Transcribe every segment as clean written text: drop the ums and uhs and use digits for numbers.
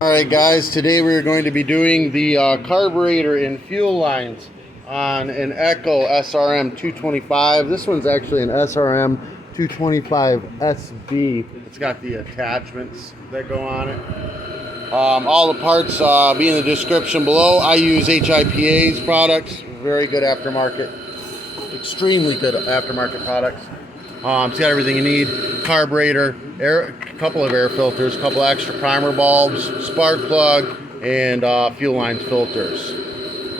Alright guys, today we're going to be doing the carburetor and fuel lines on an Echo srm225. This one's actually an srm225sb. It's got the attachments that go on it. All the parts be in the description below. I use HIPA's products, very good aftermarket, extremely good aftermarket products. It's got everything you need: carburetor, a couple of air filters, a couple extra primer bulbs, spark plug, and fuel lines filters.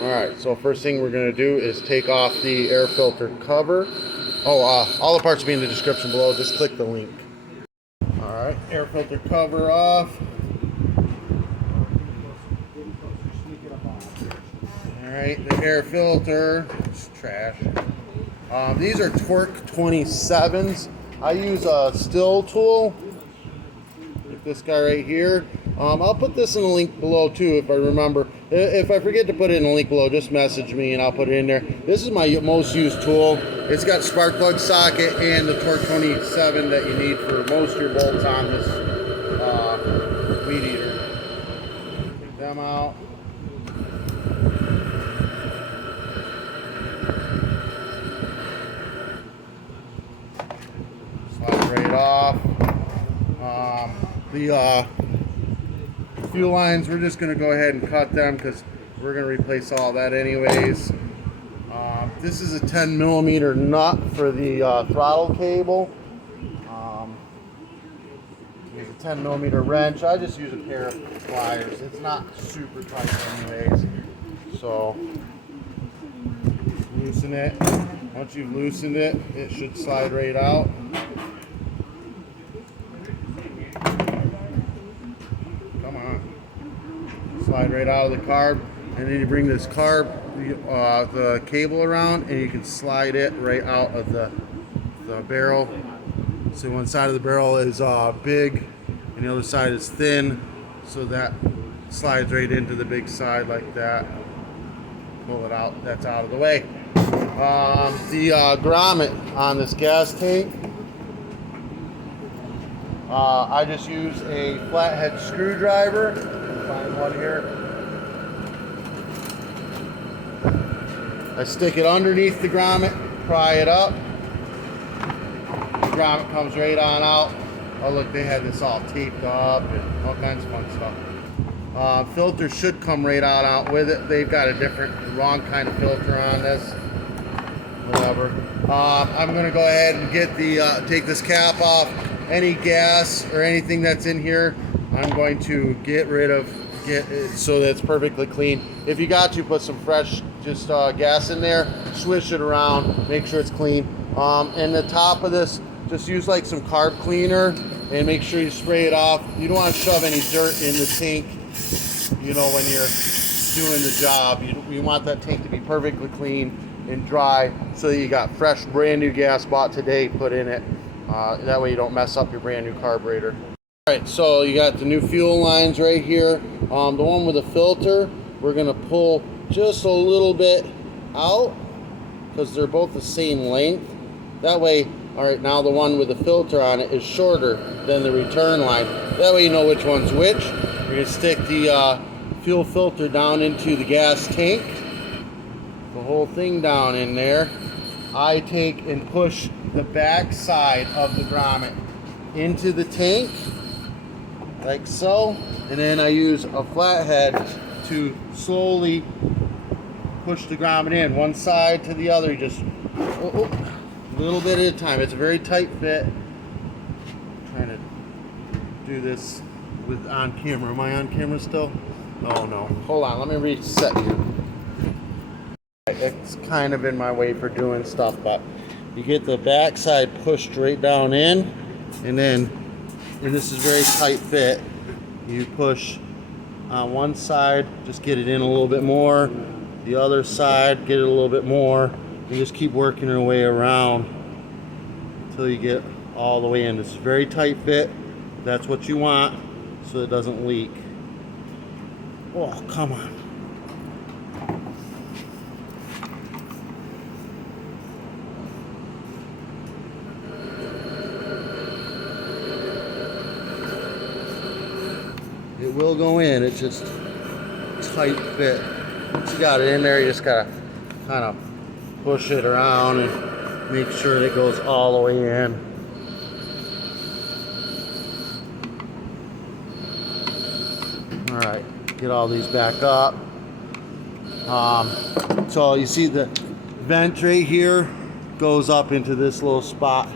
Alright, so first thing we're going to do is take off the air filter cover. All the parts will be in the description below. Just click the link. Alright, air filter cover off. Alright, the air filter, it's trash. These are torque 27s. I use a still tool, like this guy right here. I'll put this in the link below too if I remember. If I forget to put it in the link below, just message me and I'll put it in there. This is my most used tool. It's got spark plug socket and the torque 27 that you need for most of your bolts on this weed eater. Take them out. Slide right off. The fuel lines, we're just going to go ahead and cut them because we're going to replace all that anyways. This is a 10 millimeter nut for the throttle cable. Use a 10 millimeter wrench. I just use a pair of pliers. It's not super tight anyways. So loosen it. Once you've loosened it, it should slide right out. Come on. Slide right out of the carb, and then you bring this carb, the cable around, and you can slide it right out of the barrel. So one side of the barrel is big, and the other side is thin, so that slides right into the big side like that. Pull it out. That's out of the way. The grommet on this gas tank, I just use a flathead screwdriver. Find one here. I stick it underneath the grommet, pry it up. The grommet comes right on out. Oh look, they had this all taped up and all kinds of fun stuff. Filter should come right out with it. They've got a wrong kind of filter on this. Whatever. I'm going to go ahead and get take this cap off. Any gas or anything that's in here, I'm going to get rid of, so that it's perfectly clean. If you got to, put some fresh gas in there, swish it around, make sure it's clean. And the top of this, just use like some carb cleaner and make sure you spray it off. You don't want to shove any dirt in the tank, you know, when you're doing the job. You want that tank to be perfectly clean and dry, so that you got fresh, brand new gas bought today put in it. That way you don't mess up your brand new carburetor. Alright, so you got the new fuel lines right here. The one with the filter, we're going to pull just a little bit out because they're both the same length. That way, alright, now the one with the filter on it is shorter than the return line. That way you know which one's which. You're going to stick the fuel filter down into the gas tank. The whole thing down in there. I take and push the back side of the grommet into the tank, like so, and then I use a flathead to slowly push the grommet in, one side to the other, just a little bit at a time. It's a very tight fit. I'm trying to do this with on camera. Am I on camera still? Oh no. Hold on, let me reset here. It's kind of in my way for doing stuff, but you get the back side pushed right down in, and this is very tight fit. You push on one side, just get it in a little bit more, the other side, get it a little bit more, and just keep working your way around until you get all the way in. This is very tight fit. That's what you want, so it doesn't leak. Oh, come on. will go in. It's just tight fit. Once you got it in there, you just gotta kind of push it around and make sure that it goes all the way in. All right, get all these back up. So you see the vent right here goes up into this little spot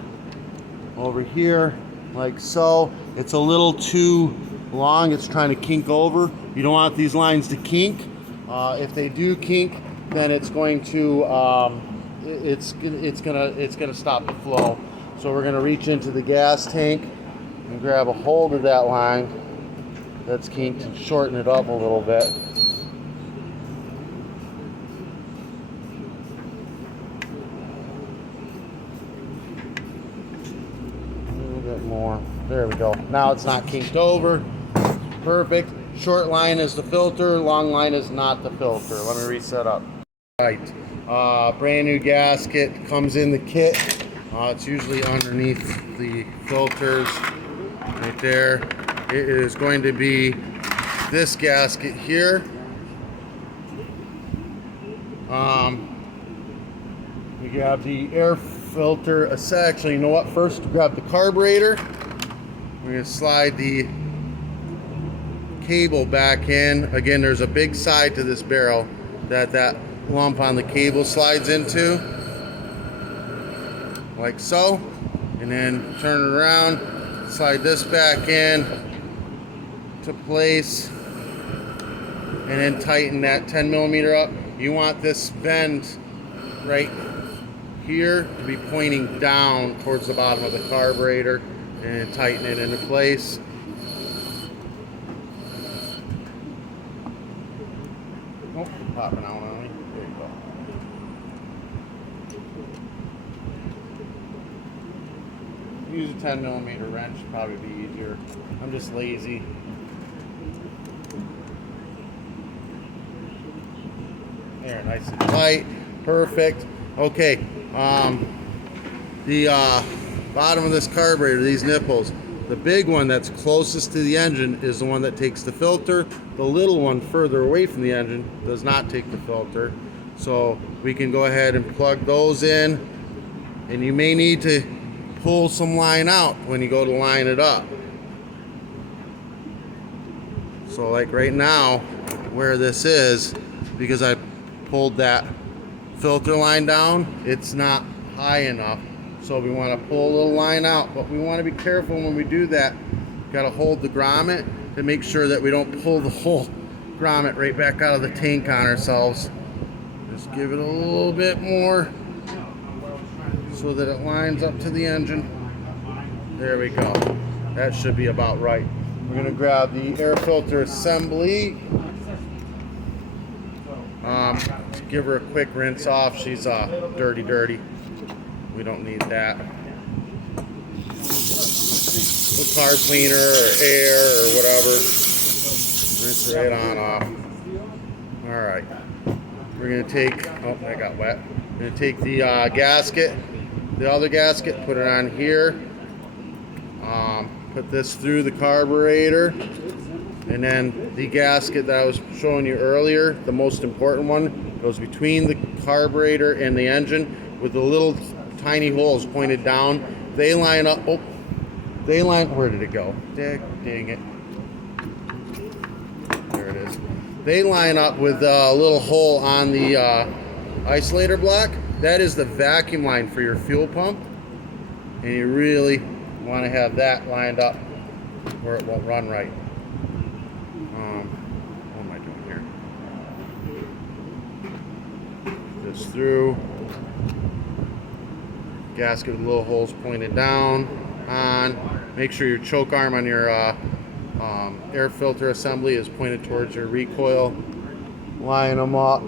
over here, like so. It's a little too long. It's trying to kink over. You don't want these lines to kink. If they do kink, then it's going to it's gonna stop the flow. So we're gonna reach into the gas tank and grab a hold of that line that's kinked and shorten it up a little bit. More. There we go. Now it's not kinked over. Perfect. Short line is the filter, long line is not the filter. Let me reset up. Right. Brand new gasket comes in the kit. It's usually underneath the filters right there. It is going to be this gasket here. We grab the air filter. Actually, you know what? First, grab the carburetor. We're going to slide the cable back in. Again, there's a big side to this barrel that lump on the cable slides into, like so. And then turn it around, slide this back in to place, and then tighten that 10 millimeter up. You want this bend right here to be pointing down towards the bottom of the carburetor, and tighten it into place. Oh, popping out on me. There you go. Use a 10 millimeter wrench, probably be easier. I'm just lazy. There, nice and tight. Perfect. Okay. The bottom of this carburetor, these nipples, the big one that's closest to the engine is the one that takes the filter. The little one further away from the engine does not take the filter. So we can go ahead and plug those in, and you may need to pull some line out when you go to line it up. So like right now, where this is, because I pulled that filter line down, it's not high enough, so we want to pull a little line out, but we want to be careful when we do that. Got to hold the grommet to make sure that we don't pull the whole grommet right back out of the tank on ourselves. Just give it a little bit more so that it lines up to the engine. There we go. That should be about right. We're going to grab the air filter assembly. Give her a quick rinse off. She's dirty. We don't need that. A car cleaner or air or whatever. Rinse it right on off. Alright. We're going to take, oh, that got wet. We're going to take the gasket, the other gasket, put it on here. Put this through the carburetor. And then the gasket that I was showing you earlier, the most important one, goes between the carburetor and the engine with the little tiny holes pointed down. They line up, oh, they line, where did it go? Dang it. There it is. They line up with a little hole on the isolator block. That is the vacuum line for your fuel pump. And you really want to have that lined up where it won't run right. What am I doing here? This through. Gasket with little holes pointed down, on. Make sure your choke arm on your air filter assembly is pointed towards your recoil. Line them up,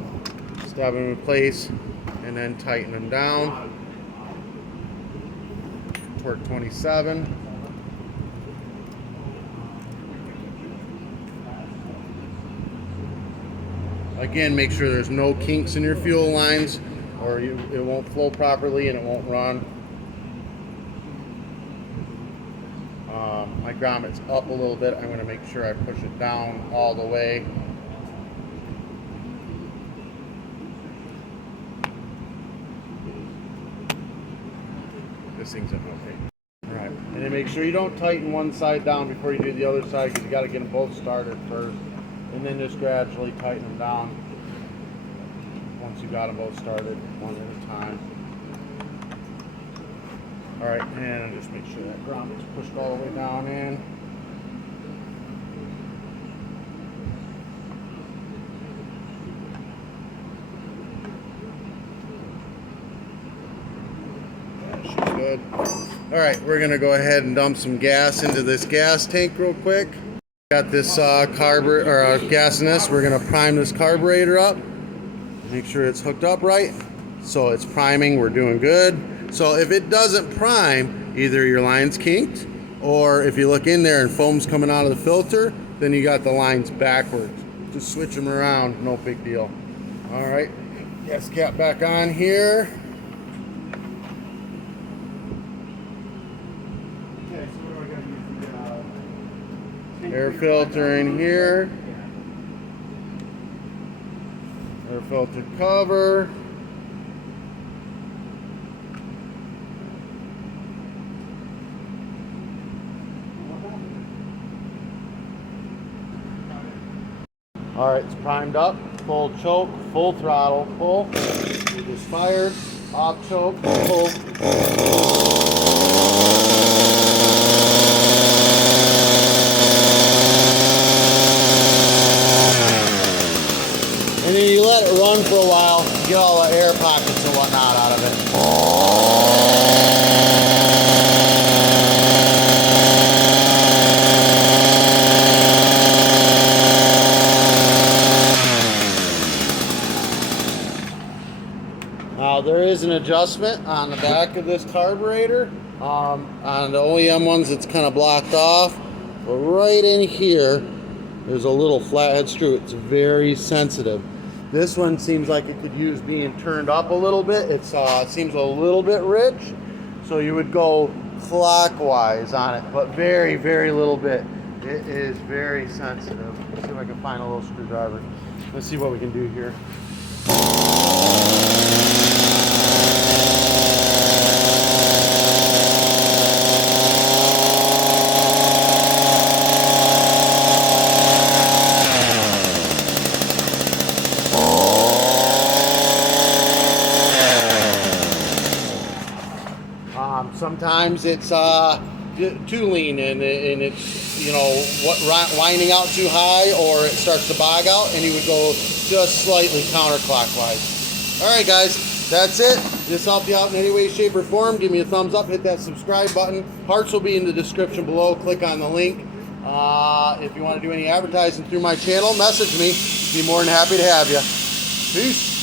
stab them in place, and then tighten them down. Torque 27. Again, make sure there's no kinks in your fuel lines, or it won't flow properly and it won't run. my grommet's up a little bit. I'm going to make sure I push it down all the way. This thing's in okay. All right, and then make sure you don't tighten one side down before you do the other side, because you got to get them both started first, and then just gradually tighten them down once you got them both started, one at a time. All right, and just make sure that grommet's pushed all the way down in. That should be good. All right, we're gonna go ahead and dump some gas into this gas tank real quick. Got this carburetor or gas in this. We're gonna prime this carburetor up. Make sure it's hooked up right. So it's priming. We're doing good. So if it doesn't prime, either your line's kinked, or if you look in there and foam's coming out of the filter, then you got the lines backwards. Just switch them around, no big deal. All right, gas cap back on here. Okay, so what do I got to use? Air filter in here. Air filter cover. All right, it's primed up, full choke, full throttle, full. It is fired, off choke, full. And then you let it run for a while, get all the air pockets and whatnot out of it. Now there is an adjustment on the back of this carburetor. On the OEM ones it's kind of blocked off, but right in here there's a little flathead screw. It's very sensitive. This one seems like it could use being turned up a little bit. It seems a little bit rich, so you would go clockwise on it, but very, very little bit. It is very sensitive. Let's see if I can find a little screwdriver. Let's see what we can do here. Sometimes it's too lean and it's, you know, winding out too high, or it starts to bog out, and you would go just slightly counterclockwise. All right, guys, that's it. This helped you out in any way, shape, or form. Give me a thumbs up, hit that subscribe button. Parts will be in the description below. Click on the link. If you want to do any advertising through my channel, message me. Be more than happy to have you. Peace.